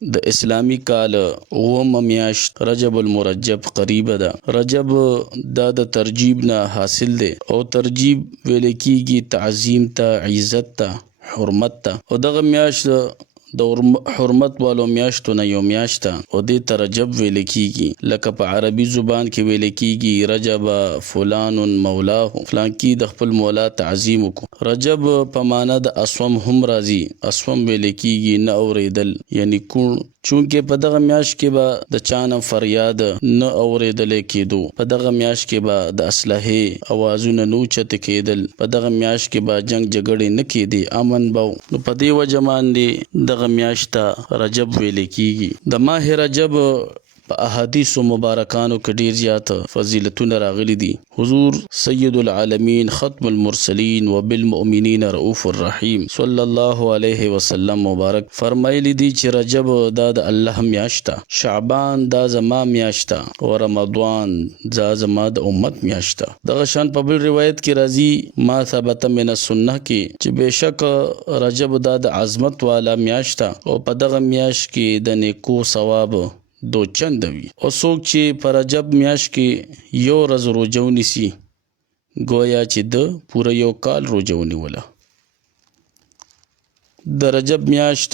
د اسلامی کال اوم میاشت رجب المرجب قریبه ده. رجب دا د ترجیب نه حاصل دی او ترجیب ویل کیږي تعظیم ته، عزت ته، حرمت ته. او دغه میاشت د حرمت والو میاشتو نه یو میاشت ده او دې ته رجب ویل کیږي. لکه په عربي زبان کې ویل کیږي رجب فلان مولاه، فلان کی د خپل مولا تعظیم وکړو. رجب په معنا د اسوم هم راځي. اسوم ویل کیږي نه اوریدل، یعنی کوڼ. چونکې په دغه میاشت کې به د چانه فریاد نه اوریدل کېدو. په دغه میاشت کې به د اسلحې اوازونه نه اوچت کېدل. په دغه میاشت کې به جنگ جګړې نه کېدې، امن به و. نو په دې وجه باندې دغه میاشت ته رجب ویل کیږي. د ماه رجب په احادیثو مبارکانو کې ډیر زیات فضیلتونه راغلي دي. حضور سید العالمین ختم المرسلین وبالمؤمنین رؤوف الرحیم صلی الله علیه وسلم مبارک فرمایلی دي چې رجب دا د الله میاشت ده، شعبان دا زما میاشت ده او رمضان دا زما د امت میاشت ده. دغه شان په بل روایت کې راځي ما ثبت من السنه کې چې بهشک رجب دا د عظمت والا میاشت ده او په دغه میاشت کې د نیکو ثواب دو چند وي. او څوک چې په رجب میاشت کې یو ورځ روژه ونیسي گویا چې د پوره یو کال روژه ونیوله. د رجب میاشت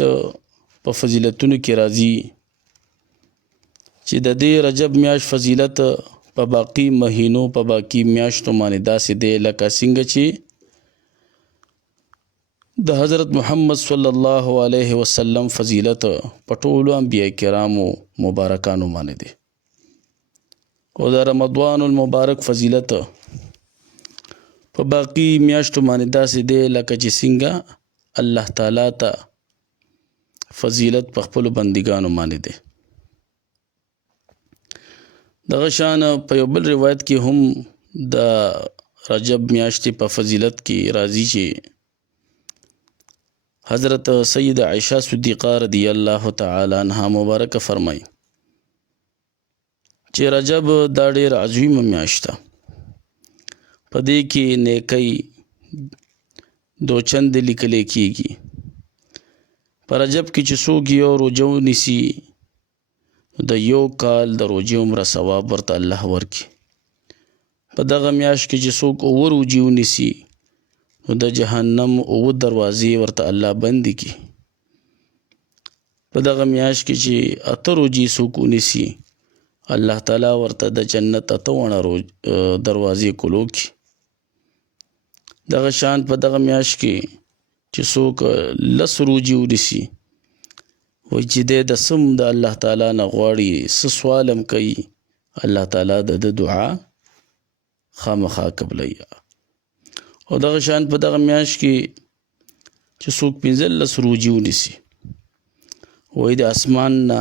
په فضیلتونو کې راځي چې د دې رجب میاشت فضیلت په باقی مهینو په باقی میاشتو باندې داسې دی لکه څنګه چې د حضرت محمد صلی الله علیه وسلم فضیلت په ټولو انبیاء کرامو مبارکانو باندې دی. او د رمضان المبارک فضیلت په باقی میاشتو باندې داسې دی لکه چې څنګه الله تعالی ته فضیلت په خپلو بندګانو باندې دی. دغه شان په یو بل روایت کې هم د رجب میاشتې په فضیلت کې راځي چې حضرت سید عائشہ صدیقہ رضی الله تعالی عنها مبارک فرمای چې رجب دا ډېر عظیم میاشت ده. په دې کې نیکی دو چند لیکل کېږي. په رجب کې چې څوک یو روژه ونیسي د یو کال د روژې عمره ثواب ورته الله ورکړي. په دغه میاشت کې چې څوک اووه روژې ونیسي نو د جهنم اووه دروازې ورته الله بندې کړي. په دغه میاشت کې چې اته روژې څوک ونیسي الله تعالی ورته د جنت اته وړه دروازې کلو کړي. دغه شان په دغه میاشت کې چې څوک لس روژې ونیسي وایي چې دی د سم د الله تعالی نه غواړي څه سوال هم کوي الله تعالی د دعا خامخا قبلوي. او دغه شان په دغه میاشت کې چې څوک 15 روژې ونیسي وایي د اسمان نه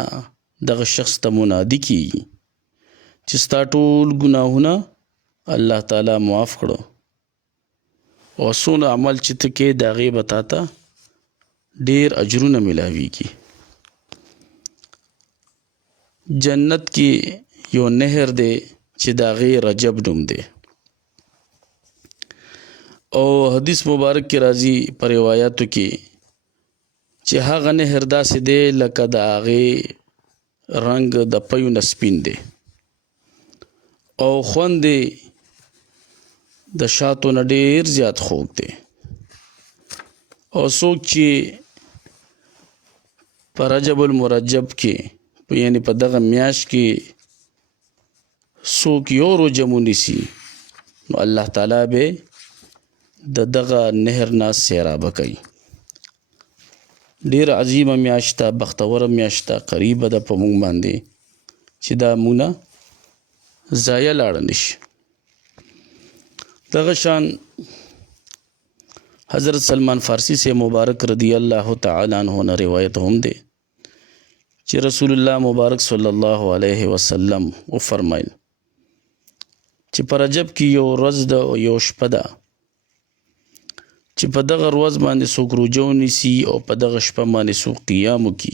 دغه شخص ته منادي کېږي چې ستا ټول ګناهونه الله تعالی معاف کړو او څونه عمل چې ته کې د هغې به تا ته ډېر اجرونه میلاویږي. جنت کې یو نهر دی چې د هغې رجب نوم دی. او حدیث مبارک کې راځي په روایاتو کې چې هغه نهر داسې دی لکه د هغې رنګ د پیو نه سپین دی او خوند یې د شاتو نه ډېر زیات خوږ دی. او څوک چې په رجب المرجب کې یعنی په دغه میاشت کې څوک یو روژه ونیسي نو الله تعالی به د دغه نهر نه سیرابه کوي. ډېر عظیمه میاشت ده، بختوره میاشت ده، قریبه ده په موږ باندې چې دا موږ نه ضایع لاړه نه شي. دغه شان حضرت سلمان فارسی سے مبارک رضی الله تعالی عنہ نه روایت هم دی چې رسول الله مبارک صلی الله علیه وسلم وفرمایل چې په رجب کې یو ورځ ده او یو شپه ده چې په دغه ورځ باندې څوک روژه ونیسي او په دغه شپه باندې څوک قیام وکړي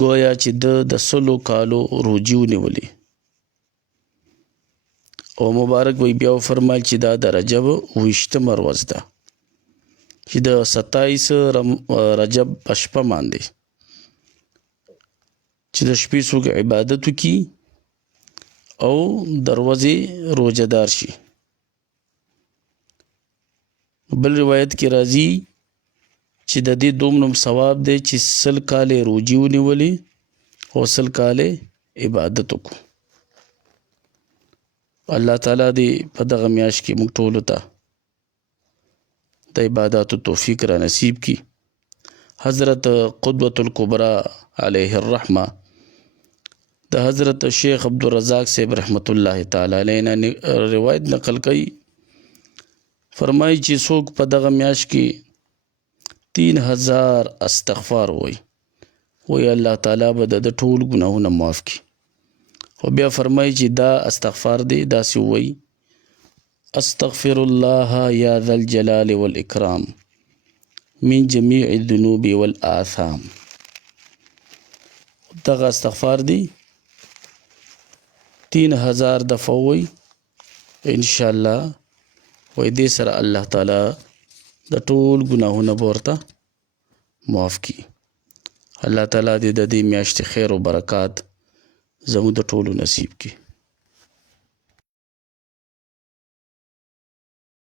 گویا چې د 100 کالو روژې ونیولې. او مبارک وی بیا فرمایل چې دا د رجب 28مه ورځ ده چې د 27 رجب په شپه باندې چې د شپې څوک عبادت وکړي او دروازې روزهدار شي. بل روایت کې راځي چې د دې دومره ثواب دی چې 100 کالې روجې ونیولې او 100 کالې عبادت وکړو. الله تعالی دې په دغه میاشت کې موږ ټولو ته د عباداتو توفیق را نصیب کړي. حضرت قدوة الکبرى علیه الرحمه د حضرت شیخ عبدالرزاق صاحب رحمت الله تعالی علیه نه روایت نقل کوي، فرمایي چې څوک په دغه میاشت کې 3000 استغفار وایي الله تعالی به د ټول ګناهونه معاف کړي. خو بیا فرمایي چې دا استغفار دی داسې وایي: استغفر الله یا ذا الجلال والاکرام من جمیع الذنوب والآثام. دغه استغفار دی 3000 دفعه وایي انشاءالله، وایي دې سره الله تعالی د ټول ګناهونه به ورته معاف کړي. الله تعالی دې د دې میاشتې خیر او برکات زموږ د ټولو نصیب کړي.